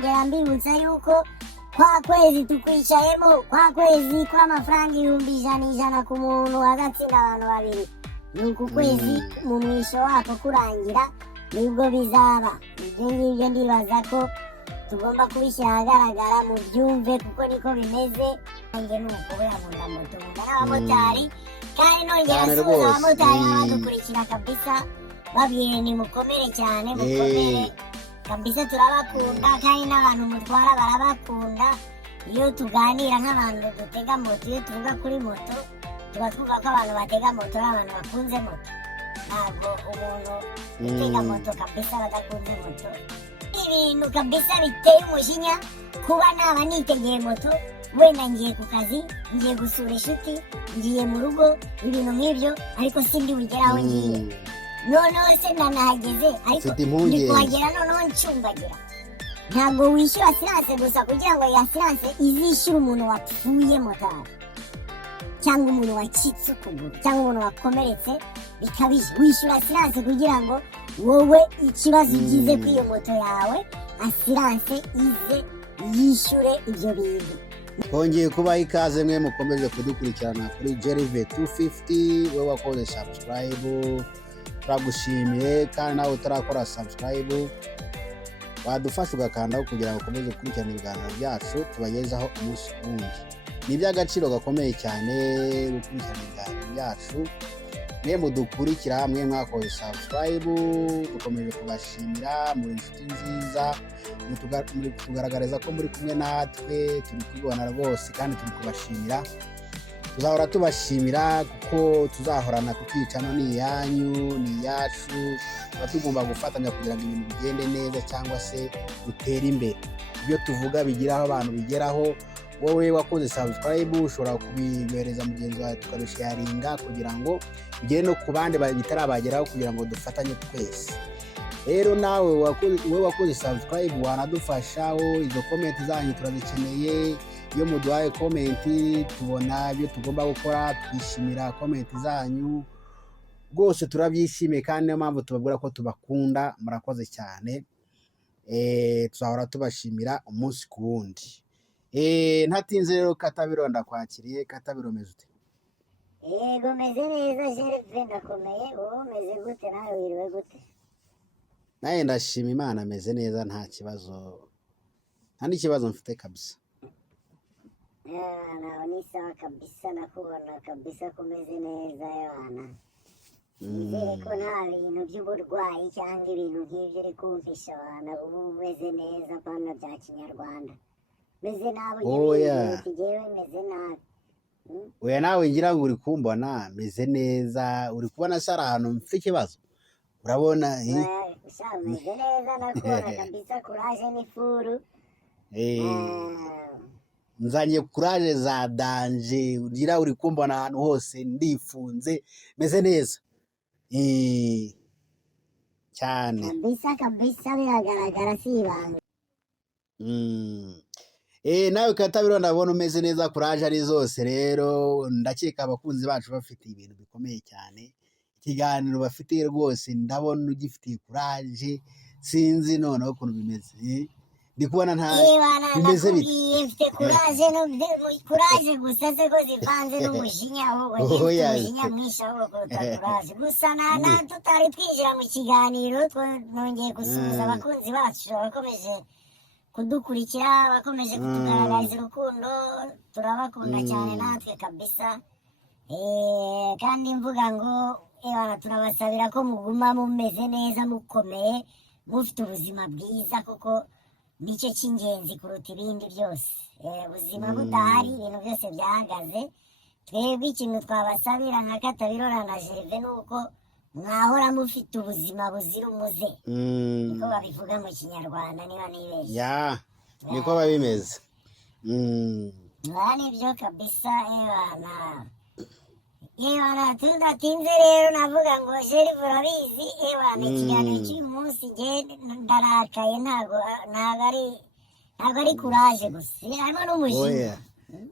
nongera mbibutsa yuko kwa kwezi tukwicayemo, kwa kwezi kw'amafaranga 100 ku muntu agatsinda abantu babiri, nuko kwezi mu mwisho wako kurangira nibwo bizaba. Ibyo ngibyo ndibaza ko tugomba kubishyira ahagaragara mu byumve, kuko niko bimeze. Nanjye nuko buriya nkunda moto, nkunda n'abamotari, kandi nongera asuhuza abamotari badukurikira kabisa, babwire ni mukomere cyane, mukomere kabisa, turabakunda kandi n'abantu mutwara barabakunda. Iyo tuganira nk'abantu dutega moto, iyo tuvuga kuri moto tuba twumva ko abantu batega moto ari abantu bakunze moto, ntabwo umuntu utega moto kabisa badakunze moto. Ibintu kabisa biteye umujinya kuba naba nitegeye moto, wenda ngiye ku kazi, ngiye gusura inshuti, ngiye mu rugo, ibintu nk'ibyo, ariko sindi bugeraho ngiye. Noneho se nanahageze, ariko ndi kuhagera noneho ncumbagira. Ntabwo wishyura asiranse gusa kugira ngo iyi asiranse izishyure umuntu wapfuye motari, cyangwa umuntu wacitse ukuguru, cyangwa umuntu wakomeretse bikabije. Wishyura asiranse kugira ngo wowe ikibazo ugize kuri iyo moto yawe, asiranse ize yishyure ibyo bintu. Twongeye kubaha ikaze mwe mukomeje kudukurikirana kuri Jerive 250. wowe wakoze subscribe turagushimiye, kandi nawe utarakora subscribe wadufasha ugakandaho kugira ngo ukomeze gukurikirana ibiganiro byacu tubagezaho umunsi ku wundi. Ni iby'agaciro gakomeye cyane gukurikirana ibiganiro byacu. Mwe mudukurikira, mwe mwakoze subscribe, dukomeje kubashimira, muri inshuti nziza, muri kutugaragariza ko muri kumwe natwe, turi kubibona rwose kandi turi kubashimira. Tuzahora tubashimira kuko tuzahorana, kukicana ni iyanyu, ni iyacu. Tuba tugomba gufatanya kugira ngo ibintu bigende neza cyangwa se dutere imbere. Ibyo tuvuga bigiraho abantu bigeraho. Wowe wakoze subscribe ushobora kubibereza mugenzi wawe tukabisharinga kugira ngo bigere no ku bandi bitarabageraho, kugira ngo dufatanye twese. Rero nawe wowe wakoze subscribe wanadufasha, izo comment zanyu turazikeneye. Iyo muduhaye comment tubona ibyo tugomba gukora, twishimira comment zanyu rwose, turabyishimiye, kandi niyo mpamvu tubabwira ko tubakunda. Murakoze cyane, tuzahora tubashimira umunsi ku wundi. Ntatinze rero Katabiro, ndakwakiriye. Katabiro, meze ute? Yego meze neza Jerive, ndakomeye. Wowe umeze gute? nawe wiriwe gute? Naye ndashima Imana, meze neza, nta kibazo, nta n'ikibazo mfite kabisa. Nawe ni sawa kabisa, nakubona kabisa kumeze neza yana. Nizere ko nta bintu by'uburwayi cyangwa ibintu nk'ibyo uri kumvisha abantu. Ubu umeze neza, pana bya kinyarwanda. Meze nabi tugewe, meze nabi. Oya, nawe ngira ngo uri kumbona meze neza, uri kubona sara ahantu mfite ikibazo, urabona meze neza, nakubona kabisa, kuraje n'ifuru. Nzanye kuraje za danje, ugira uri kumbona ahantu hose ndifunze, meze neza cyane kabisa biragaragara, si ibanga. Nawe Katabiro, ndabona umeze neza, kuraje ari zose. Rero ndakeka abakunzi bacu bafite ibintu bikomeye cyane, ikiganiro bafitiye rwose ndabona ugifitiye kuraje. Sinzi noneho ukuntu bimeze, ndi kubona nta bimeze bite. Mfite kuraje gusa se ko zivanze n'umujinya, ahubwo umujinya mwinshi ahubwo kuruta kuraje gusa. Tutari twinjira mu kiganiro, nongeye gusuhuza abakunzi bacu bakomeje kudukurikira, bakomeje kutugaragariza urukundo. Turabakunda cyane natwe kabisa, kandi mvuga ngo turabasabira ko muguma mumeze neza, mukomeye, mufite ubuzima bwiza, kuko nicyo cy'ingenzi kuruta ibindi byose. Ubuzima budahari ibintu byose byahagaze. Twebwe ikintu twabasabira nka Katabiro na Jerive ni uko mwahora mufite ubuzima buzira umuze, niko babivuga mu kinyarwanda niba nibeshye. Niko babimeze. Nibyo kabisa. Tudatinze rero navuga ngo Jerive urabizi, ikiganiro cy'uyu munsi ndarakaye, ntabwo ari kuraje gusa, harimo n'umujinya.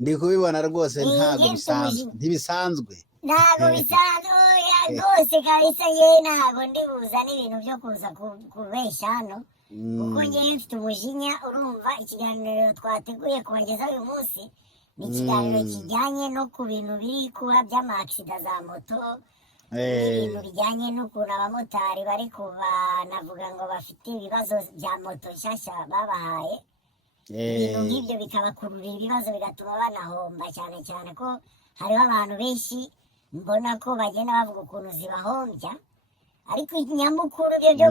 Ndi kubibona rwose, ntibisanzwe. Ntabwo bisanzwe rwose kabisa. Ntabwo ndibuza n'ibintu byo kuza kubeshya hano. kuko ngewe mfite umujinya urumva ikiganiro twateguye kubageza uyu munsi ni ikiganiro kijyanye no ku bintu biri kuba by'amaksida za moto ibintu bijyanye n'ukuntu abamotari bari kuva navuga ngo bafite ibibazo bya moto nshyashya babahaye ibintu nk'ibyo bikabakururira ibibazo bigatuma banahomba cyane cyane ko hariho abantu benshi mbona ko bagenda bavuga ukuntu zibahombya ariko nyamukuru byo byo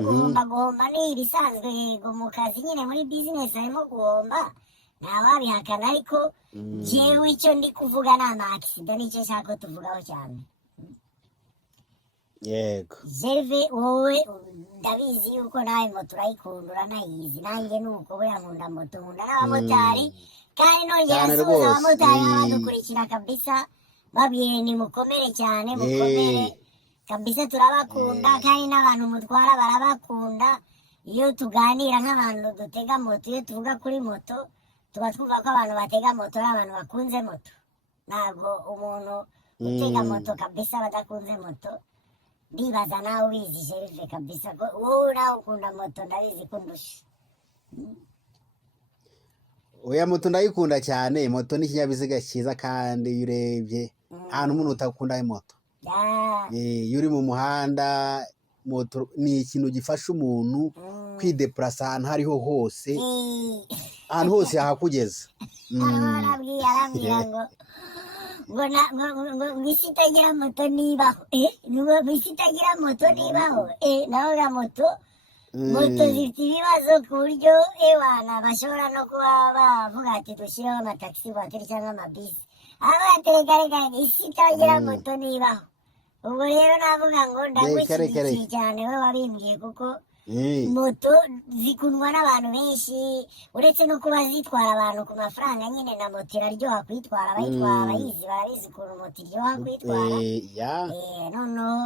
guhomba ni ibisanzwe yego mu kazi nyine muri business harimo guhomba ntawabihakana ariko jewe icyo ndi kuvuga ni amaksida nicyo nshaka ko tuvugaho cyane yego Gerve wowe ndabizi yuko nawe moto urayikunda uranayizi nanjye nuko buriya nkunda moto nkunda n'abamotari kandi nongera asuhuza abamotari badukurikira kabisa babwire ni mukomere cyane mukomere kabisa turabakunda kandi n'abantu mutwara barabakunda iyo tuganira nk'abantu dutega moto iyo tuvuga kuri moto tuba twumva ko abantu batega moto ari abantu bakunze moto ntabwo umuntu utega moto kabisa badakunze moto ndibaza nawe ubizi Gerve kabisa ko wowe nawe ukunda moto ndabizi ko ndusha oya moto ndayikunda cyane moto ni ikinyabiziga cyiza kandi iyo urebye ahantu umuntu utakunda moto iyo uri mu muhanda moto ni ikintu gifasha umuntu kwideplasa ahantu hariho hose ahantu hose yahakugeza arambwira ngo isi itagira moto nibaho isi itagira moto nibaho naho ga moto zifite ibibazo ku buryo ewana bashobora no kuba bavuga ati dushyireho amatagisi voiture cyangwa amabisi abatereka isi itagira moto nibaho ubwo rero navuga ngo ndagushyigikiye cyane we wabimbwiye kuko moto zikundwa n'abantu benshi uretse no kuba zitwara abantu ku mafaranga nyine na moto iraryoha kuyitwara abayitwara abayizi barabizi ukuntu moto iryoha kuyitwara noneho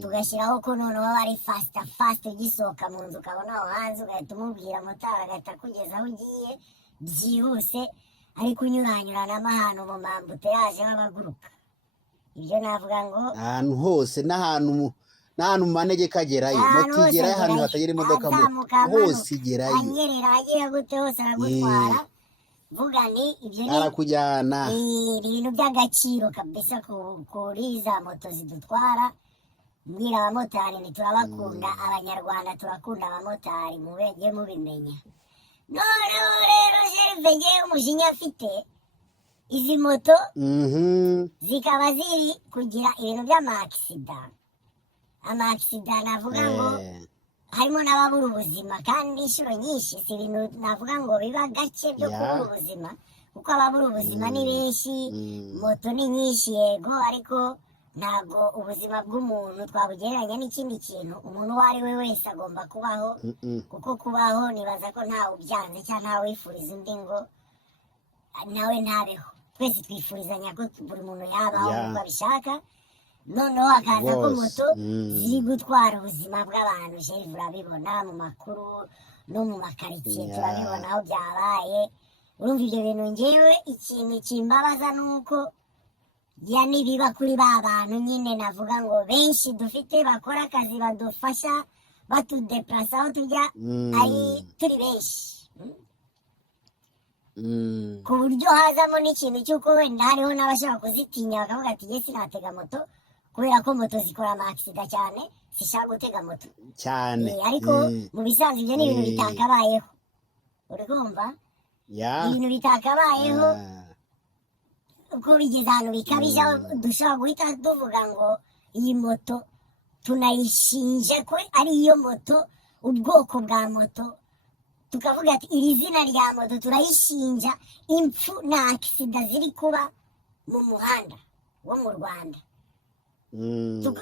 tugashyiraho ko noneho ari fast ugisohoka mu nzu ukabona aho hanze ugahita umubwira motari agahita akugeza aho ugiye byihuse ariko unyuranyuranamo ahantu mu mambuteyaje w'abaguruka ibyo navuga ngo ahantu hose n'ahantu mu manegeka agerayo moto igerayo ahantu hatagera imodoka hose igerayo anyerera agiye gute hose aragutwara vuga ni ibyo ni arakujyana ibintu by'agaciro kabisa kuri za moto zidutwara mbwira abamotari ntiturabakunda abanyarwanda turakunda abamotari mubege mubimenya noneho rero Gerve ngewe umujinya afite izi moto zikaba ziri kugira ibintu by'amaksida navuga ngo harimo n'ababura ubuzima kandi inshuro nyinshi si ibintu navuga ngo biba gake byo kubura ubuzima kuko ababura ubuzima ni benshi moto ni nyinshi yego ariko ntabwo ubuzima bw'umuntu twabugereranya n'ikindi kintu umuntu uwo ari we wese agomba kubaho kuko kubaho nibaza ko ntawe ubyanze cyangwa ntawe wifuriza undi ngo nawe ntabeho twese twifurizanya ko buri muntu yabaho uko abishaka noneho hakaza ko moto ziri gutwara ubuzima bw'abantu Gerve urabibona mu makuru no mu makaritsiye turabibona aho byabaye urumva ibyo bintu ngewe ikintu kimbabaza ni uko nibiba kuri ba bantu nyine navuga ngo benshi dufite bakora akazi badufasha batudeplasa aho tujya ari turi benshi ku buryo hazamo n'ikintu cy'uko wenda hariho n'abashaka kuzitinya bakavuga ati jye sinatega moto kubera ko moto zikora amaksida cyane zishaka gutega moto cyane ariko mu bisanzwe ibyo ni ibintu bitakabayeho uri kumva ibintu bitakabayeho uko bigeze ahantu bikabije dushobora guhita tuvuga ngo iyi moto tunayishinje ko ari iyo moto ubwoko bwa moto tukavuga ati iri zina rya moto turayishinja impfu na aksida ziri kuba mu muhanda wo mu Rwanda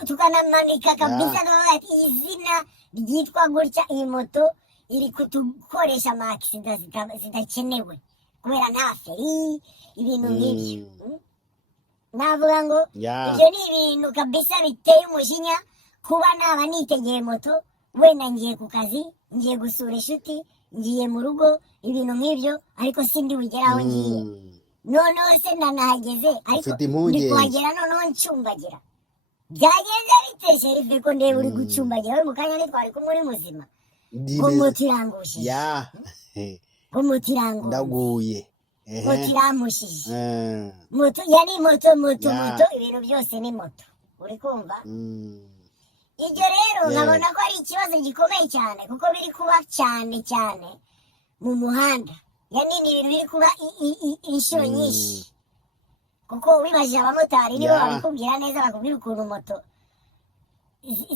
tukanamanika kabisa ati iyi zina ryitwa gutya iyi moto iri kudukoresha amaksida zidakenewe kubera nta feri ibintu nk'ibyo navuga ngo ibyo ni ibintu kabisa biteye umujinya kuba naba nitegeye moto wenda ngiye ku kazi ngiye gusura inshuti ngiye mu rugo ibintu nk'ibyo ariko sindi bugera aho ngiye noneho se nanahageze ariko ndi kuhagera noneho ncumbagira byagenze bite Gerve ko ndeba uri gucumbagira we mu kanya ntitwari kumwe uri muzima ngo moto irangushije ya ngo moto iranguye ndaguye moto iramushije moto yani moto ibintu byose ni moto uri kumva ibyo rero nkabona ko ari ikibazo gikomeye cyane kuko biri kuba cyane mu muhanda yani ni ibintu biri kuba inshuro nyinshi kuko wibajije abamotari nibo babikubwira neza bakubwira ukuntu moto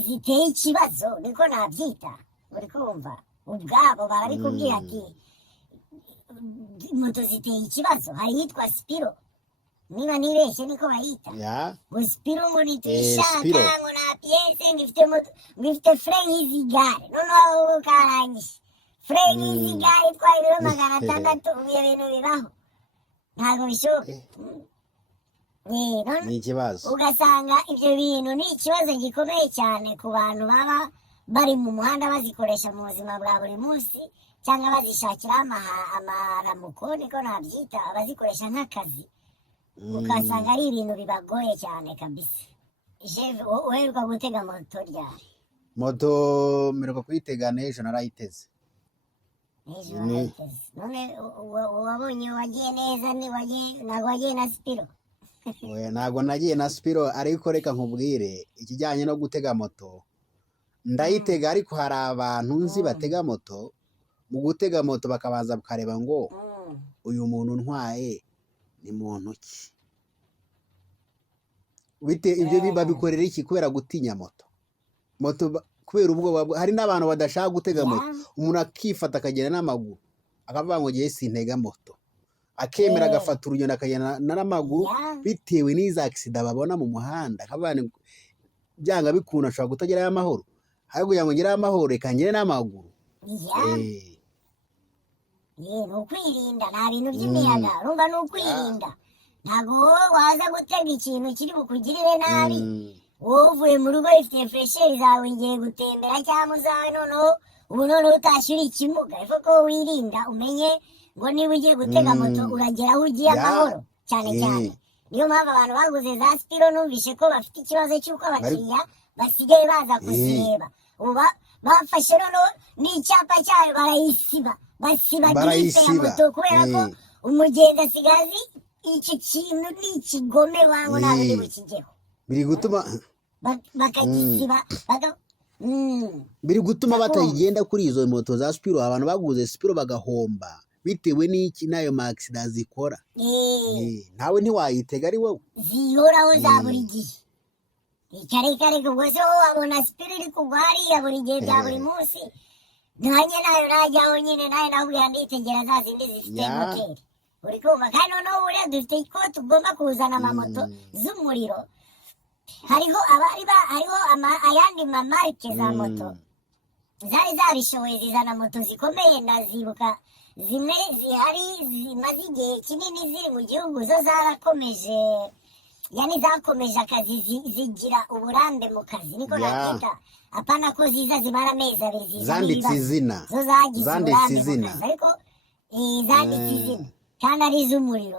ziteye ikibazo niko nabyita uri kumva ubwabo barabikubwira ati moto ziteye ikibazo hari yitwa Spiro niba nibeshye niko bayita ngo Spiro ngo nituyishaka ngo na piyese ngifite frame y'izigare noneho karangije frame y'izigare itwaye ibiro 600 ibyo bintu bibaho ntabwo bishoboka ni ikibazo ugasanga ibyo bintu ni ikibazo gikomeye cyane ku bantu baba bari mu muhanda bazikoresha mu buzima bwa buri munsi cyangwa bazishakira amaramuko niko nabyita abazikoresha nk'akazi ugasanga ari ibintu bibagoye cyane kabisa uheruka gutega moto ryari moto mperuka kuyitega n'ejo narayiteze none wabonye wagiye neza ntabwo wagiye na Spiro ntabwo nagiye na Spiro ariko reka nkubwire ikijyanye no gutega moto ndayitega ariko hari abantu nzi batega moto mu gutega moto bakabanza bakareba ngo uyu muntu ntwaye ni muntu ki bite ibyo babikorera iki kubera gutinya moto kubera ubwoba hari n'abantu badashaka gutega moto umuntu akifata akagenda n'amaguru akavuga ngo ngiye sintega moto akemera agafata urugendo akagenda n'amaguru bitewe n'iza accident babona mu muhanda akavuga byanga bikunda ashobora kutagerayo amahoro ariko kugira ngo ngere amahoro reka ngere n'amaguru ni ukwirinda nta bintu by'imiyaga urumva ni ukwirinda ntabwo wowe waza gutega ikintu kiri bukugirire nabi wowe uvuye mu rugo ifite fresheri zawe ngiye gutembera cyangwa uzawe noneho utashyura ikimuga ifu ko wirinda umenye ngo niba ugiye gutega moto uragera aho ugiye amahoro cyane niyo mpamvu abantu baguze za Spiro numvishe ko bafite ikibazo cy'uko abakiriya basigaye baza kuzireba uba bafashe noneho n'icyapa cyayo barayisiba basiba giripe ya moto kubera ko umugenzi asigazi iki kintu ni ikigome wangu ntabwo ndi bukigeho biri gutuma bakagisiba biri gutuma batagenda kuri izo moto za Spiro abantu baguze Spiro bagahomba bitewe n'iki nayo accident zikora nawe ntiwayitega ari wowe zihoraho za buri gihe kare ubwo se wowe wabona Spiro iri kugwa hariya buri gihe bya buri munsi nanjye nayo najyaho nyine nayo nabwira nditegera za zindi zifite moteri uri kumva kandi noneho buriya dufite ko tugomba kuzana amamoto z'umuriro hariho ayandi mamarike za moto zari zabishoboye zizana moto zikomeye ndazibuka zimwe zihari zimaze igihe kinini ziri mu gihugu zo zarakomeje yani zakomeje akazi zigira uburambe mu kazi niko nabyita apana ko ziza zimara amezi abiri zanditse izina zo zagize uburambe mu kazi ariko zanditse izina kandi ari iz'umuriro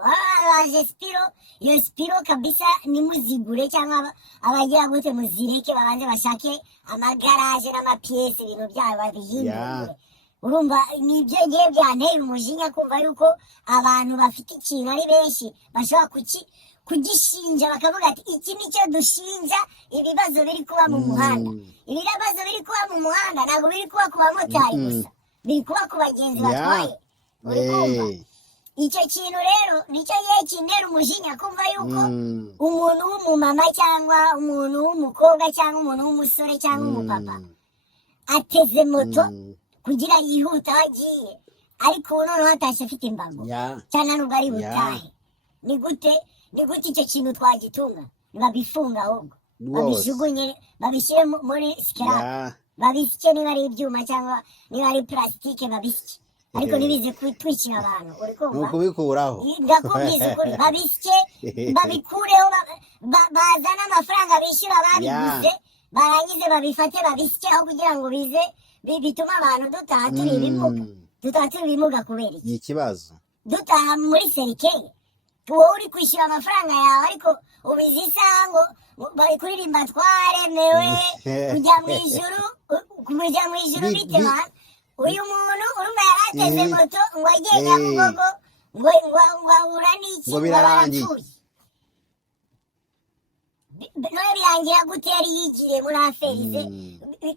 baje Spiro iyo Spiro kabisa nimuzigure cyangwa abagira gute muzireke babanze bashake amagaraje n'amapiyesi ibintu byabo babihindure urumva nibyo ngiye byanteye umujinya kumva yuko abantu bafite ikintu ari benshi bashobora kugishinja bakavuga ati iki nicyo dushinja ibibazo biri kuba mu muhanda ibibazo biri kuba mu muhanda ntabwo biri kuba ku bamotari gusa biri kuba ku bagenzi batwaye uri kumva icyo kintu rero nicyo gihe kintera umujinya kumva yuko umuntu w'umumama cyangwa umuntu w'umukobwa cyangwa umuntu w'umusore cyangwa umupapa ateze moto kugira yihute aho agiye ariko ubu noneho atashye afite imbago cyane nubwo ari butahe ni gute icyo kintu twagitunga babifunga ahubwo babijugunye babishyire muri sikarapu babisye niba ari ibyuma cyangwa niba ari plastique babisye ariko nibize kwitwikira abantu uri kumva nukubikuraho ndakubwiza ukuri babisye babikureho bazana amafaranga bishyura babiguze barangize babifate babisye aho kugira ngo bize bituma abantu dutaha turi ibimuga kubera iki ikibazo dutaha muri serikeye wowe uri kwishyura amafaranga yawe ariko ubizi isaha ngo bari kuririmba twaremewe kujya mu ijuru bite uyu muntu urumva yarateze moto ngo agiye Nyabugogo ngo ahura n'iki ngo birarangiye none birangira gute yari yigiriye muri aferize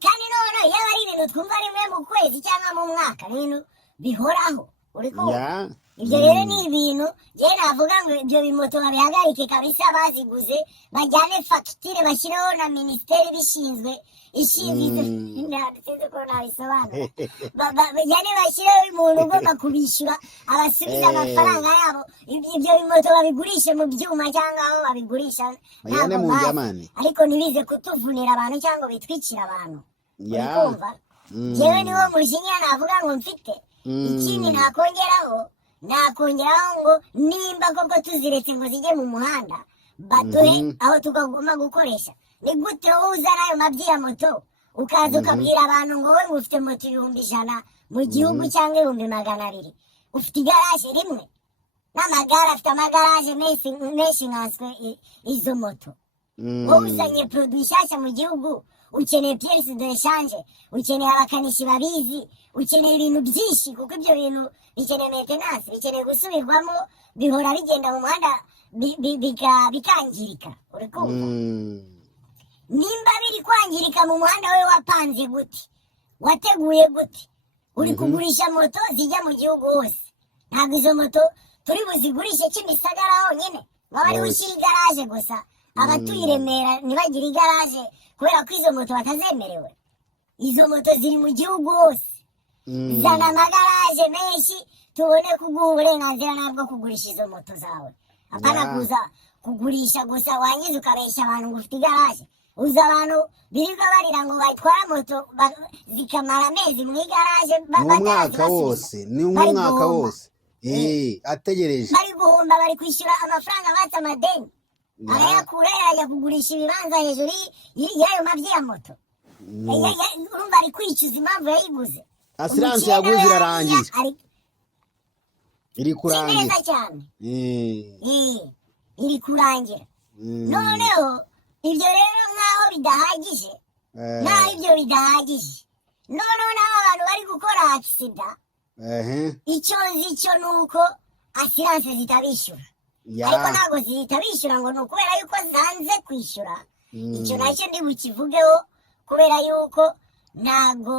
kandi none yaba ari ibintu twumva rimwe mu kwezi cyangwa mu mwaka ni ibintu bihoraho uri kumva ibyo rero ni ibintu njyewe navuga ngo ibyo bimoto babihagarike kabisa baziguze bajyane fagitire bashyireho na minisiteri bishinzwe ishinzwe sinzi ko nabisobanura bajyane bashyireho umuntu ugomba kubishyura abasubiza amafaranga yabo ibyo bimoto babigurishe mu byuma cyangwa aho babigurisha bajyane mu njyamani ariko ntibize kutuvunira abantu cyangwa bitwikira abantu uri kumva njyewe niwo mujinya navuga ngo mfite ikindi nakongeraho ngo nimba koko tuziretse ngo zijye mu muhanda baduhe aho tugomba gukoresha ni gute wowe uzana ayo mabyi ya moto ukaza ukabwira abantu ngo wowe ufite moto 100 mu gihugu cyangwa 200 ufite igaraje rimwe n'amagare afite amagaraje menshi nkanswe izo moto wowe uzanye produit nshyashya mu gihugu ukeneye pièces de rechange ukeneye abakanishi babizi ukeneye ibintu byinshi kuko ibyo bintu bikeneye maintenance bikeneye gusubirwamo bihora bigenda mu muhanda bikangirika uri kumva nimba biri kwangirika mu muhanda we wapanze gute wateguye gute uri kugurisha moto zijya mu gihugu hose ntabwo izo moto turi buzigurishe Kimisagara honyine waba ari ushyira igaraje gusa abatuye i Remera ntibagire igaraje kubera ko izo moto batazemerewe izo moto ziri mu gihugu hose zana amagaraje menshi tubone kuguha uburenganzira nabwo kugurisha izo moto zawe apana kuza kugurisha gusa wangiza ukabeshya abantu ngo ufite igaraje uza abantu birirwa barira ngo batwara moto zikamara amezi mu igaraje umwaka wose ni umwaka wose ategereje bari guhomba bari kwishyura amafaranga batse amadeni arayakura yajya kugurisha ibibanza hejuru y'ayo mabyi ya moto urumva ari kwicuza impamvu yayiguze asiranse yaguze irarangiye iri kurangira cyane iri kurangira noneho ibyo rero nkaho bidahagije naho ibyo bidahagije noneho n'abo abantu bari gukora agisida icyo nzi cyo ni uko asiranse zitabishyura ariko ntabwo zitabishyura ngo ni ukubera yuko zanze kwishyura icyo nacyo ndi bukivugeho kubera yuko ntabwo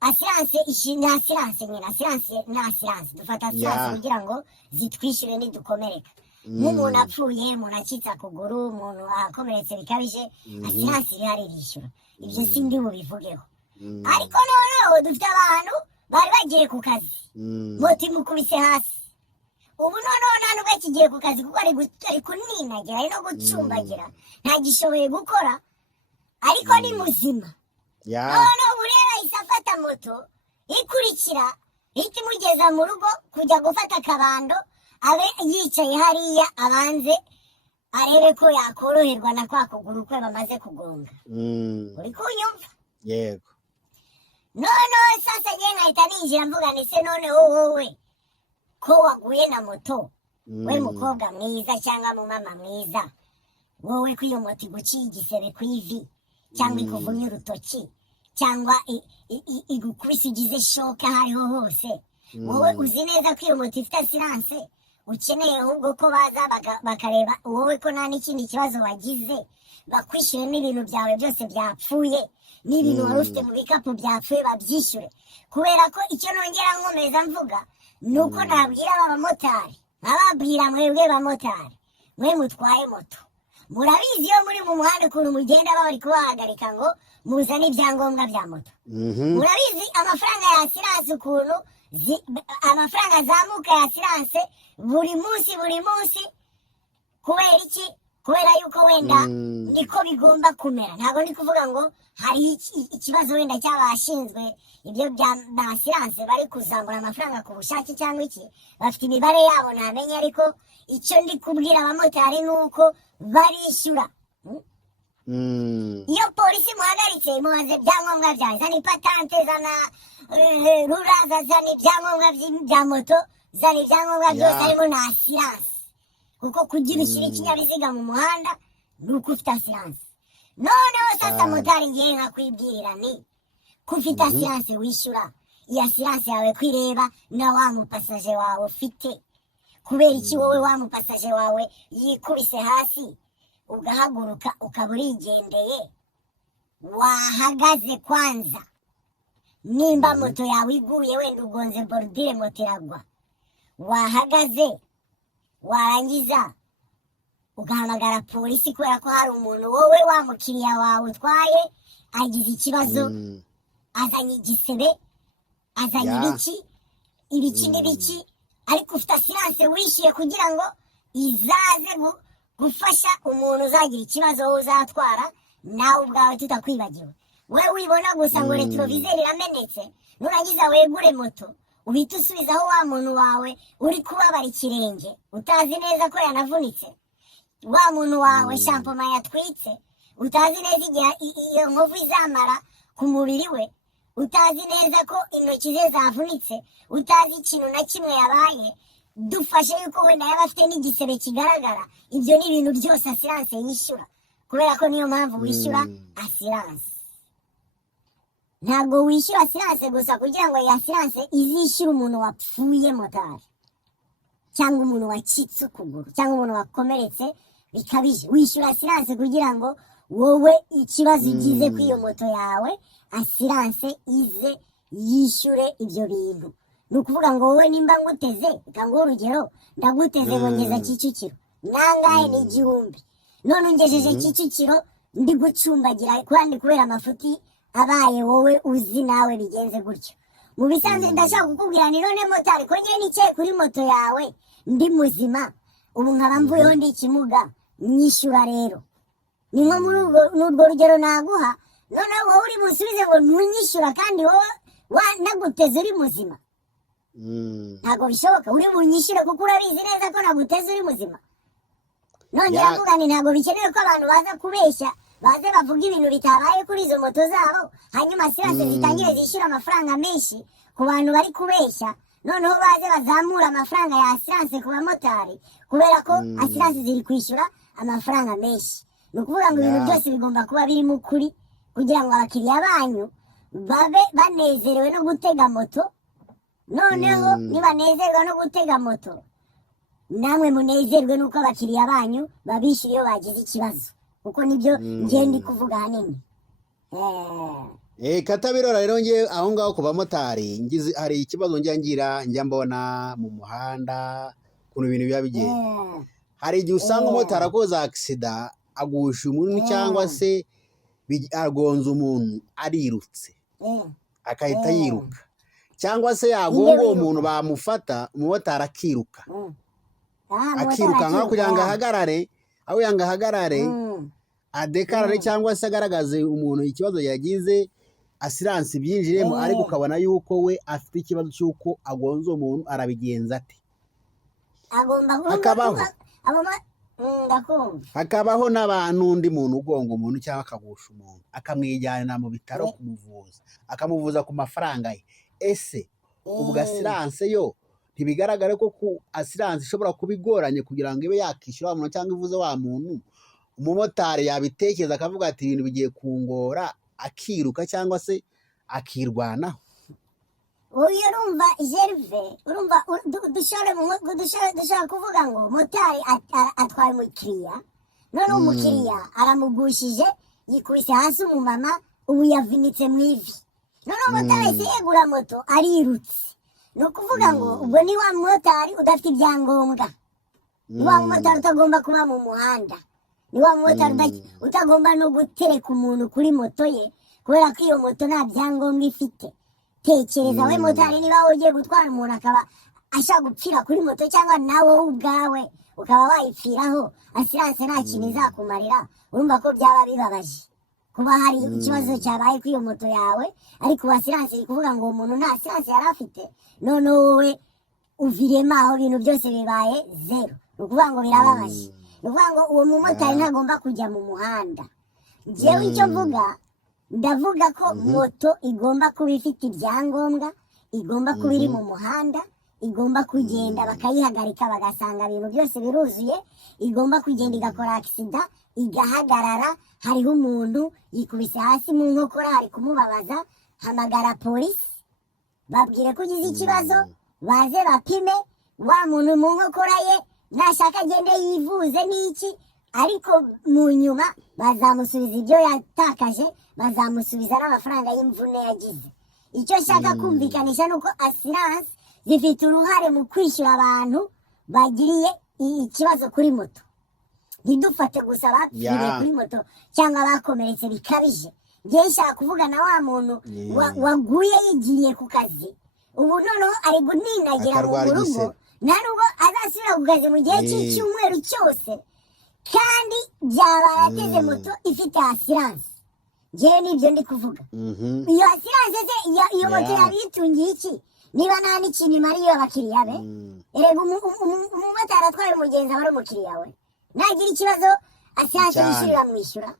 asiranse ishinga asiranse nyine asiranse na asiranse dufata asiranse kugira ngo zitwishyure nidukomereka nk'umuntu apfuye umuntu acitse akuguru umuntu akomeretse bikabije asiranse ihari irishyura ibyo sindi bubivugeho ariko noneho dufite abantu bari bagiye ku kazi moto imukubise hasi ubu noneho nta nubwo akigiye ku kazi kuko ari kuninagira ari no gucumbagira ntagishoboye gukora ariko ni muzima noneho ubu rero ahise afata moto ikurikira ihita imugeza mu rugo kujya gufata akabando abe yicaye hariya abanze arebe ko yakoroherwa na kwa kuguru kwe bamaze kugonga uri kunyumva yego noneho sasa njye nkahita ninjira mvuga ni se noneho wowe ko waguye na moto we mukobwa mwiza cyangwa mumama mwiza wowe ko iyo moto iguciye igisebe ku ivi cyangwa ikuvunye urutoki cyangwa igukubise ugize shoka aho ariho hose wowe uzi neza ko iyo moto ifite asiranse ukeneye ahubwo ko baza bakareba wowe ko nta n'ikindi kibazo wagize bakwishyure n'ibintu byawe byose byapfuye n'ibintu wari ufite mu bikapu byapfuye babyishyure kubera ko icyo nongera nkomeza mvuga ni uko nabwira abamotari nkababwira mwebwe bamotari mwe mutwaye moto murabizi iyo muri mu muhanda ukuntu mugenda bari kubahagarika ngo muzane ibyangombwa bya moto murabizi amafaranga ya asiranse ukuntu amafaranga azamuka ya asiranse buri munsi kubera iki kubera yuko wenda niko bigomba kumera ntabwo ndi kuvuga ngo hari ikibazo wenda cy'abashinzwe ibyo bya asiranse bari kuzamura amafaranga ku bushake cyangwa iki bafite imibare yabo namenye ariko icyo ndi kubwira abamotari ni uko barishyura iyo polisi muhagaritse imubaze ibyangombwa byawe zana ipatante zana ruraza zana ibyangombwa bya moto zana ibyangombwa byose harimo na asiranse kuko kugira ushyira ikinyabiziga mu muhanda ni uko ufite asiranse noneho sasa motari ngiye nkakwibwirira ni kufite asiranse wishyura iyi asiranse yawe kwireba na wa mupasaje wawe ufite kubera iki wowe wa mupasaje wawe yikubise hasi ugahaguruka ukaba urigendeye wahagaze kwanza nimba moto yawe iguye wenda ugonze borudire moto iragwa wahagaze warangiza ugahamagara polisi kubera ko hari umuntu wowe wa mukiriya wawe utwaye agize ikibazo azanye igisebe azanye ibiki n'ibiki ariko ufite asiranse wishyuye kugira ngo izaze gufasha umuntu uzagira ikibazo wowe uzatwara nawe ubwawe tutakwibagiwe wowe wibona gusa ngo retroviseri iramenetse nurangiza wegure moto uhita usubizaho wa muntu wawe uri kubabara ikirenge utazi neza ko yanavunitse wa muntu wawe shampoma yatwitse utazi neza igihe iyo nkovu izamara ku mubiri we utazi neza ko intoki ze zavunitse utazi ikintu na kimwe yabaye dufashe yuko wenda yaba afite n'igisebe kigaragara ibyo ni ibintu byose asiranse yishyura kubera ko niyo mpamvu wishyura asiranse ntabwo wishyura asiranse gusa kugira ngo iyi asiranse izishyure umuntu wapfuye motari cyangwa umuntu wacitse ukuguru cyangwa umuntu wakomeretse bikabije wishyura asiranse kugira ngo wowe ikibazo ugize ku iyo moto yawe asiranse ize yishyure ibyo bintu ni ukuvuga ngo wowe nimba nguteze nguhe urugero ndaguteze ngo ngeza Kicukiro nangahe ni 1000 none ungejeje Kicukiro ndi gucumbagira kandi kubera amafuti abaye wowe uzi nawe bigenze gutyo mu bisanzwe ndashaka kukubwira ni none motari ko ngiye nicaye kuri moto yawe ndi muzima ubu nkaba mvuyeho ndi ikimuga nyishyura rero ni nko muri urwo rugero naguha none wowe uri busubize ngo ntunyishyura kandi wowe naguteze uri muzima ntabwo bishoboka uri bunyishyure kuko urabizi neza ko naguteze uri muzima none yavuga ni ntabwo bikenewe ko abantu baza kubeshya baze bavuga ibintu bitabaye kuri izo moto zabo hanyuma asiranse zitangire zishyura amafaranga menshi ku bantu bari kubeshya noneho baze bazamura amafaranga ya asiranse ku bamotari kubera ko asiranse ziri kwishyura amafaranga menshi ni ukuvuga ngo ibintu byose bigomba kuba birimo ukuri kugira ngo abakiriya banyu babe banezerewe no gutega moto noneho nibanezerwa no gutega moto namwe munezerwe nuko abakiriya banyu babishyura iyo bagize ikibazo kuko nibyo ngiye ndi kuvuga ahanini Katabirora rero ngiye aho ngaho ku bamotari hari ikibazo njya mbona mu muhanda ukuntu ibintu biba bigenda hari igihe usanga umumotari akoze agisida agusha umuntu cyangwa se agonze umuntu arirutse akahita yiruka cyangwa se yagonga uwo muntu bamufata umumotari akiruka nkaho kugira ngo ahagarare aho yanga ahagarare adekarare cyangwa se agaragaze umuntu ikibazo yagize asiranse byinjiremo ariko ukabona yuko we afite ikibazo cy'uko agonze umuntu arabigenza ate hakabaho n'undi muntu ugonga umuntu cyangwa akagusha umuntu akamwijyana mu bitaro kumuvuza akamuvuza ku mafaranga ye ese ubwo asiranse yo ntibigaragare ko ku asiranse ishobora kuba igoranye kugira ngo ibe yakishyura wa muntu cyangwa ivuze wa muntu umumotari yabitekereza akavuga ati ibintu bigiye kungora akiruka cyangwa se akirwanaho uyu urumva Gerve urumva dushobora kuvuga ngo motari atwaye umukiriya none umukiriya aramugushije yikubise hasi umumama ubu yavunitse mu ivi none umumotari ahise yegura moto arirutse ni ukuvuga ngo ubwo ni wa mumotari udafite ibyangombwa ni wa mumotari utagomba kuba mu muhanda ni wa mumotari utagomba no gutereka umuntu kuri moto ye kubera ko iyo moto nta byangombwa ifite tekereza we motari niba ugiye gutwara umuntu akaba ashaka gupfira kuri moto cyangwa nawe ubwawe ukaba wayipfiraho asiranse nta kintu izakumarira urumva ko byaba bibabaje kuba hari ikibazo cyabaye kuri iyo moto yawe ariko asiranse iri kuvuga ngo umuntu nta asiranse yari afite none wowe uviremo aho ibintu byose bibaye zero ni ukuvuga ngo birababaje ni ukuvuga ngo uwo mumotari ntagomba kujya mu muhanda njyewe icyo mvuga ndavuga ko moto igomba kuba ifite ibyangombwa igomba kuba iri mu muhanda igomba kugenda bakayihagarika bagasanga ibintu byose biruzuye igomba kugenda igakora agisida igahagarara hariho umuntu yikubise hasi mu nkokora hari kumubabaza hamagara polisi babwire ko ugize ikibazo baze bapime wa muntu mu nkokora ye nashaka agende yivuze n'iki ariko mu nyuma bazamusubiza ibyo yatakaje bazamusubiza n'amafaranga y'imvune yagize icyo nshaka kumvikanisha nuko assurance zifite uruhare mu kwishyura abantu bagiriye ikibazo kuri moto ntidufate gusa bapfiriye kuri moto cyangwa bakomeretse bikabije ngiye nshaka kuvuga na wa muntu waguye yigiye ku kazi ubu noneho ari guninagira mu rugo nta nubwo azasubira ku kazi mu gihe cy'icyumweru cyose kandi byaba yateze moto ifite assurance ngewe nibyo ndi kuvuga iyo assurance se iyo moto yari yitungiye iki niba nta n'ikintu imariye abakiriya be erega umumotari atwaye umugenzi aba ari umukiriya we nagira ikibazo assurance yishyurira mwishyura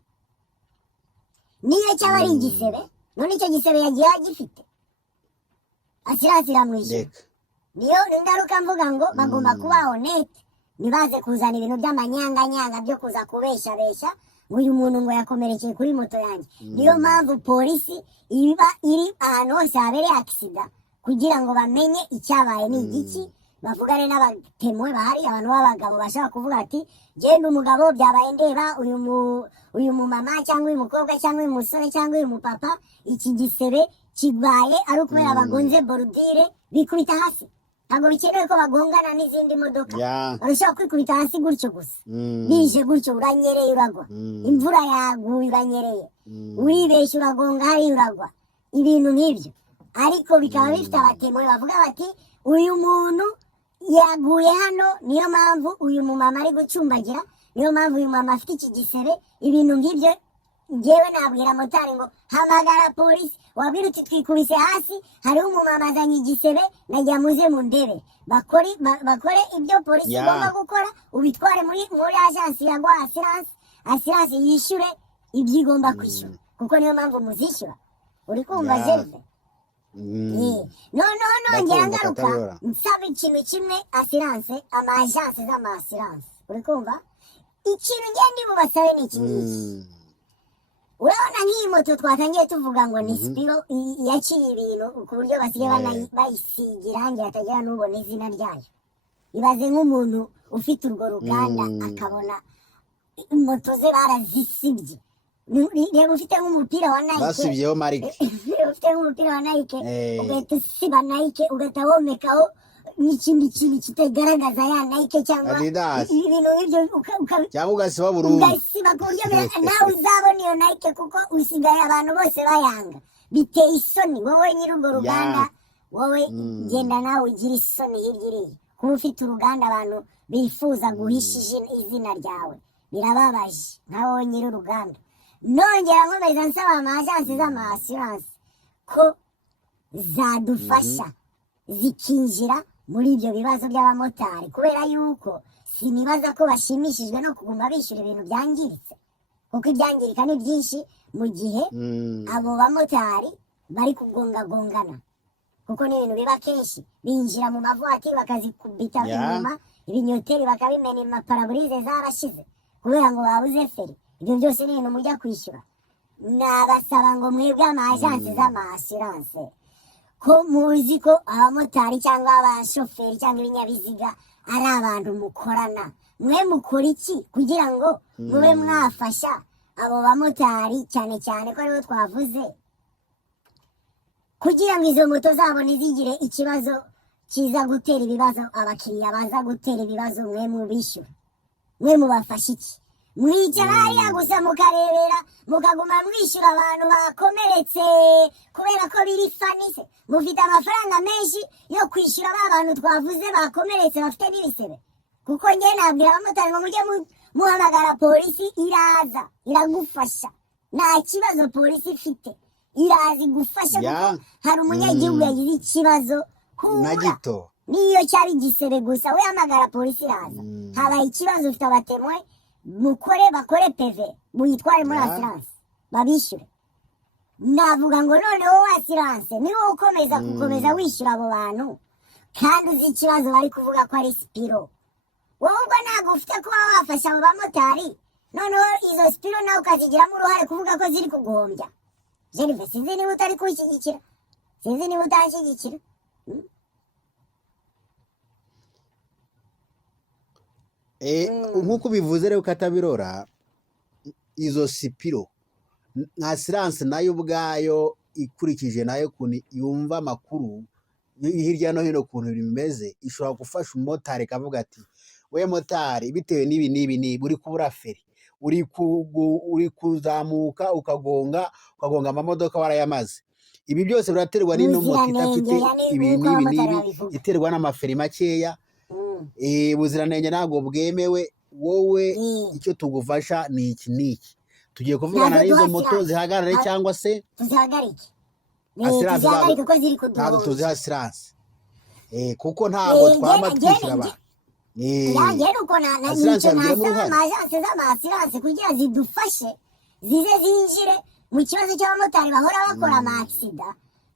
niyo cyaba ari igisebe none icyo gisebe yagiye agifite assurance iramwishyura niyo ingaruka mvuga ngo bagomba kuba honete ntibaze kuzana ibintu by'amanyanganyanga byo kuza kubeshabesha ngo uyu muntu ngo yakomerekeye kuri moto yanjye niyo mpamvu polisi iba iri ahantu hose habereye akisida kugira ngo bamenye icyabaye ni igiki bavugane n'abatemwe bahari abantu b'abagabo bashaka kuvuga ati genda umugabo byabaye ndeba uyu mumama cyangwa uyu mukobwa cyangwa uyu musore cyangwa uyu mupapa iki gisebe kibaye ari ukubera bagonze borudire bikubita hasi ntabwo bikenewe ko bagongana n'izindi modoka barashobora kwikubita hasi gutyo gusa bije gutyo uranyereye uragwa imvura yaguye uranyereye uribeshya uragonga hariya uragwa ibintu nk'ibyo ariko bikaba bifite abatemwe bavuga bati uyu muntu yaguye hano niyo mpamvu uyu mumama ari gucumbagira niyo mpamvu uyu mama afite iki gisebe ibintu nk'ibyo ngewe nabwira motari ngo hamagara polisi wabwira uti twikubise hasi hariho umumama azanye igisebe najya muze mu ndebe bakore ibyo polisi igomba gukora ubitware muri ajansi yaguha assurance yishyure ibyo igomba kwishyura kuko niyo mpamvu muzishyura uri kumva Gerve noneho nongera ngaruka nsaba ikintu kimwe assurance amajansi z'ama assurance uri kumva ikintu ngende bubasabe ni iki urabona nk'iyi moto twatangiye tuvuga ngo ni sipiro yaciye ibintu ku buryo basigaye bayisiga irangi hatagira n'ubona izina ryayo ibaze nk'umuntu ufite urwo ruganda akabona moto ze barazisibye reba ufite nk'umupira wa Nike basibyeho marike ufite nk'umupira wa Nike ugahita usiba Nike ugahita womekaho n'ikindi kintu kitagaragaza ya Nike cyangwa ibintu ibyo cyangwa ugasiba burundu ugasiba ku buryo nawe uzabona iyo Nike kuko usigaye abantu bose bayanga biteye isoni wowe nyir'urwo ruganda wowe genda nawe ugira isoni hirya iriya kuba ufite uruganda abantu bifuza guhisha izina ryawe birababaje nka wowe nyir'uruganda nongera nkomeza nsaba amajansi z'ama assurance ko zadufasha zikinjira muri ibyo bibazo by'abamotari kubera yuko sinibaza ko bashimishijwe no kuguma bishyura ibintu byangiritse kuko ibyangirika ni byinshi mu gihe abo bamotari bari kugongagongana kuko ni ibintu biba kenshi binjira mu mavuwatiri bakazikubita inyuma ibinyoteri bakabimena amaparaburize zarashize kubera ngo babuze feri ibyo byose ni ibintu mujya kwishyura nabasaba ngo mwebwe amajansi z'ama assurance ko muzi ko abamotari cyangwa abashoferi cyangwa ibinyabiziga ari abantu mukorana mwe mukora iki kugira ngo mube mwafasha abo bamotari cyane cyane ko aribo twavuze kugira ngo izo moto zabo ntizigire ikibazo kiza gutera ibibazo abakiriya baza gutera ibibazo mwe mubishyura mwe mubafasha iki mwicara hariya gusa mukarebera mukaguma mwishyura abantu bakomeretse kubera ko biri fanise mufite amafaranga menshi yo kwishyura ba bantu twavuze bakomeretse bafite n'ibisebe kuko njye nabwira abamotari ngo mujye muhamagara polisi iraza iragufasha nta kibazo polisi ifite iraza igufasha kuko hari umunyagihugu yagize ikibazo na gito niyo cyari igisebe gusa we hamagara polisi iraza habaye ikibazo ufite abatemwe bakore peve muyitware muri assurance babishyure navuga ngo noneho assurance niwo ukomeza wishyura abo bantu kandi uzi ikibazo bari kuvuga ko ari sipiro wowe ubwo ntabwo ufite kuba wafasha abo bamotari noneho izo sipiro nawe ukazigiramo uruhare kuvuga ko ziri kugombya Jennifer sinzi niba utari kunshyigikira, sinzi niba utanshyigikira. Nk'uko bivuze rero Katabirora, izo sipiro nka siranse nayo ubwayo ikurikije nayo ukuntu yumva amakuru hirya no hino ukuntu bimeze, ishobora gufasha umumotari ikavuga ati we motari bitewe n'ibi uri kubura feri, uri kuzamuka ukagonga amamodoka warayamaze. Ibi byose biraterwa n'ino moto idafite ibi n'ibi, iterwa n'amaferi makeya. Ubuziranenge ntabwo bwemewe. Wowe icyo tugufasha ni iki tugiye kuvugana n'izo moto zihagarare cyangwa se tuzihagarike kuko ziri kuduhoza, ntabwo tuziha asiranse kuko ntabwo twaba twishyura abantu. Yagera uko nasaba amajanse z'amasiranse kugira zidufashe zize zinjire mu kibazo cy'abamotari bahora bakora amasida,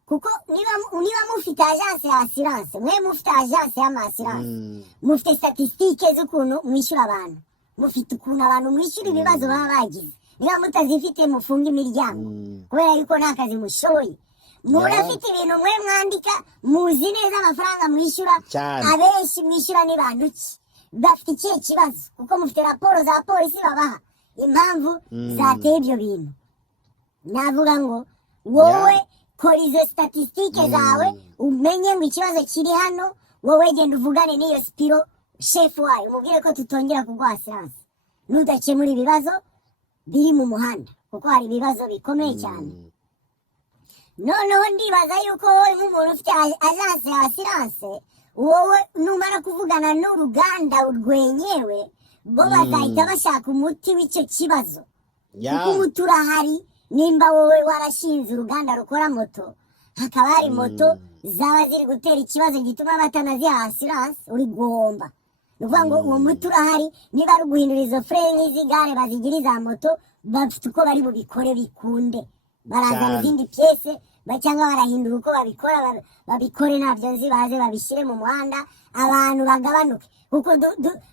kuko niba mufite ajanse ya asiranse, mwe mufite ajanse y'amasiranse, mufite statisitike z'ukuntu mwishyura abantu, mufite ukuntu abantu mwishyura ibibazo baba bagize. Niba mutazifite mufunga imiryango kubera yuko nta kazi mushoboye. Murafite ibintu mwe mwandika, muzi neza amafaranga mwishyura, abenshi mwishyura ni bantu ki, bafite ikihe kibazo, kuko mufite raporo za polisi babaha impamvu zateye ibyo bintu. Navuga ngo wowe kora izo statisitike zawe, umenye ngo ikibazo kiri hano, wowe genda uvugane n'iyo sipiro shefu wayo, umubwire ko tutongera kuguha asiranse nudakemura ibibazo biri mu muhanda, kuko hari ibibazo bikomeye cyane. Noneho ndibaza yuko wowe nk'umuntu ufite ajanse ya asiranse, wowe numara kuvugana n'uruganda urwenyewe, bo bazahita bashaka umuti w'icyo kibazo, kuko umuti urahari. Nimba wowe warashinze uruganda rukora moto, hakaba hari moto zaba ziri gutera ikibazo gituma batanaziha asiranse, uri guhomba. Ni ukuvuga ngo uwo muti urahari. Niba ari guhindura izo fure nk'iz'igare bazigira iza moto, bafite uko bari bubikore bikunde, barazana izindi piyese cyangwa barahindura uko babikora, babikore ntabyo nzi, baze babishyire mu muhanda abantu bagabanuke, kuko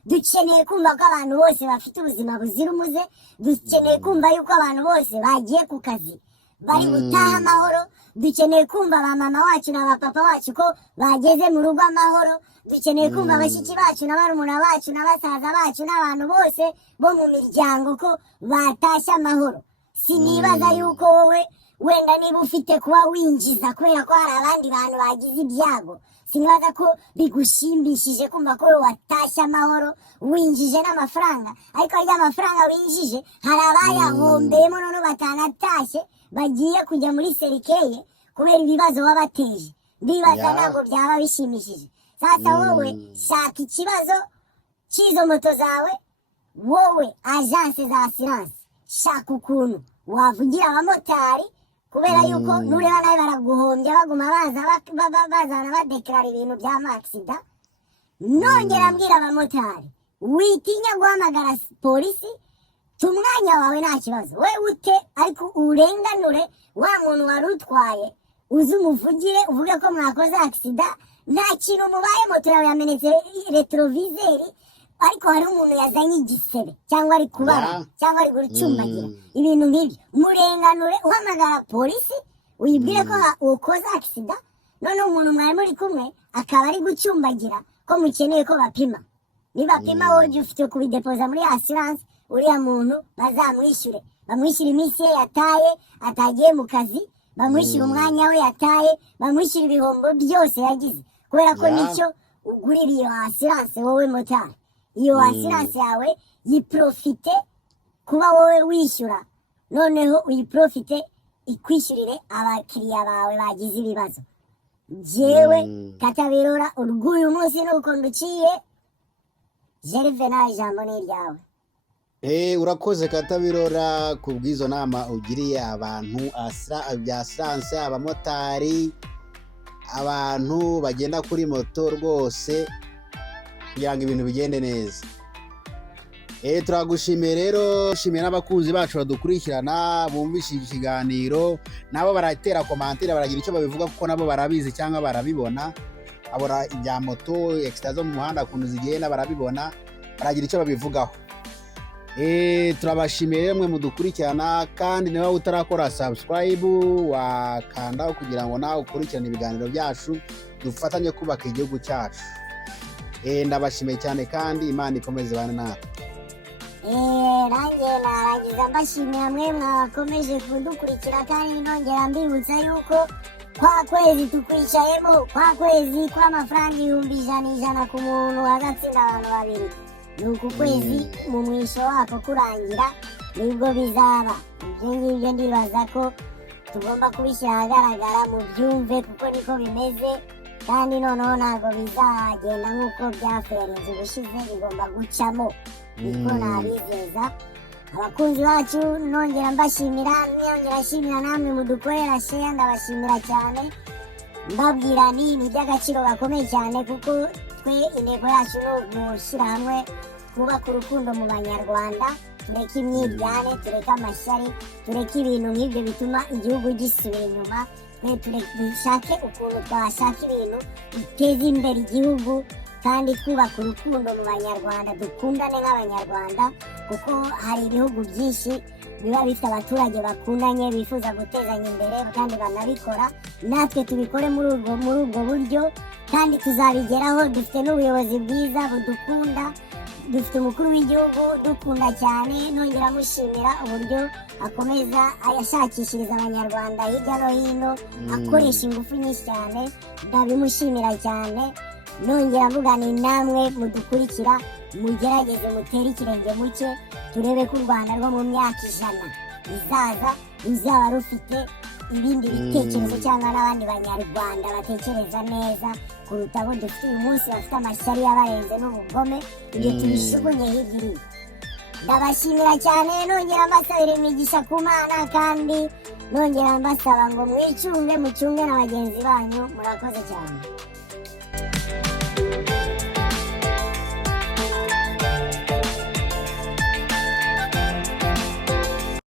dukeneye kumva ko abantu bose bafite ubuzima buzira umuze. Dukeneye kumva yuko abantu bose bagiye ku kazi bari gutaha amahoro. Dukeneye kumva ba mama wacu na ba papa wacu ko bageze mu rugo amahoro. Dukeneye kumva abashyitsi bacu na barumuna bacu na basaza bacu n'abantu bose bo mu miryango ko batashye amahoro. Sinibaza yuko wowe wenda niba ufite kuba winjiza kubera ko hari abandi bantu bagize ibyago, sinibaza ko bigushimbishije kumva ko watashye amahoro winjije n'amafaranga. Ariko rya mafaranga winjije hari abayahombeyemo none batanatashye, bagiye kujya muri serikeye kubera ibibazo wabateje. Ndibaza ntabwo byaba bishimishije. Sasa wowe shaka ikibazo cy'izo moto zawe, wowe ajanse za asiranse, shaka ukuntu wavugira abamotari, kubera yuko nureba nawe baraguhombya baguma bazana badekarara ibintu by'amaksida. Nongera mbwira abamotari, witinya guhamagara polisi, tumwanya wawe nta kibazo, we ute ariko urenganure wa muntu wari utwaye, uzi umuvugire uvuge ko mwakoze aksida, nta kintu mubaye, moto yawe yamenetse retrovizeri, ariko hari umuntu yazanye igisebe cyangwa ari kubara cyangwa ari gucumbagira ibintu nk'ibyo. Murenganure, uhamagara polisi uyibwire ko ukoze aksida, none umuntu mwari muri kumwe akaba ari gucumbagira, ko mukeneye ko bapima. Nibapima wowe ujye ufite kubidepoza muri asiranse, uriya muntu bazamwishyure, bamwishyure iminsi ye yataye atagiye mu kazi, bamwishyure umwanya we yataye, bamwishyure ibihombo byose yagize, kubera ko nicyo ugurira iyo asiranse wowe motari. Iyo asiranse yawe yiprofite kuba wowe wishyura, noneho uyiprofite ikwishyurire abakiriya bawe bagize ibibazo. Jewe Katabirora, urw'uyu munsi nuko nduciye. Gervais, nawe ijambo ni iryawe. Urakoze Katabirora ku bw'izo nama ugiriye abantu bya asiranse, abamotari, abantu bagenda kuri moto rwose, kugira ngo ibintu bigende neza. Turagushimiye rero, shimiye n'abakunzi bacu badukurikirana bumvise ikiganiro, nabo baratera komantere, baragira icyo babivuga kuko nabo barabizi cyangwa barabibona. Abora ibya moto extra zo mu muhanda kuntu zigenda barabibona, baragira icyo babivugaho. turabashimiye mwe mudukurikirana, kandi niba utarakora subscribe wakandaho kugira ngo nawe ukurikirane ibiganiro byacu dufatanye kubaka igihugu cyacu. Ndabashimiye cyane kandi Imana ikomeze bane natwe. Nanjye narangiza mbashimira mwe mwakomeje kudukurikira, kandi nongera mbibutsa yuko kwa kwezi tukwicayemo, kwa kwezi kw'amafaranga 100 ku muntu agatsinda abantu babiri. Nuku kwezi mu mwisho wako kurangira nibwo bizaba. Ibyo ngibyo ndibaza ko tugomba kubishyira ahagaragara mu byumve, kuko niko bimeze, kandi noneho ntabwo bizagenda nk'uko byaferenze ubushize, bigomba gucamo. Niko nabizeza abakunzi bacu. Nongera mbashimira, nongera ashimira namwe mudukorera share, ndabashimira cyane, mbabwira ni iby'agaciro gakomeye cyane, kuko twe intego yacu ni ugushyira hamwe, kubaka urukundo mu banyarwanda, tureke imyiryane, tureke amashyari, tureke ibintu nk'ibyo bituma igihugu gisubira inyuma. Dushake ukuntu twashaka ibintu biteza imbere igihugu, kandi twubaka urukundo mu banyarwanda, dukundane nk'abanyarwanda, kuko hari ibihugu byinshi biba bifite abaturage bakundanye bifuza gutezanya imbere kandi banabikora. Natwe tubikore muri ubwo buryo, kandi tuzabigeraho. Dufite n'ubuyobozi bwiza budukunda, dufite umukuru w'igihugu dukunda cyane. Nongera mushimira uburyo akomeza ayashakishiriza abanyarwanda hirya no hino, akoresha ingufu nyinshi cyane, ndabimushimira cyane. Nongera mvuga ni namwe mudukurikira, mugerageze mutere ikirenge muke, turebe ko u Rwanda rwo mu myaka 100 bizaza ruzaba rufite ibindi bitekerezo, cyangwa n'abandi banyarwanda batekereza neza kuruta abo dufite uyu munsi, bafite amashyari yabarenze n'ubugome. Ibyo tubishugunye hirya. Ndabashimira cyane, nongera mbasabira imigisha ku Mana, kandi nongera mbasaba ngo mwicunge, mucunge na bagenzi banyu. Murakoze cyane.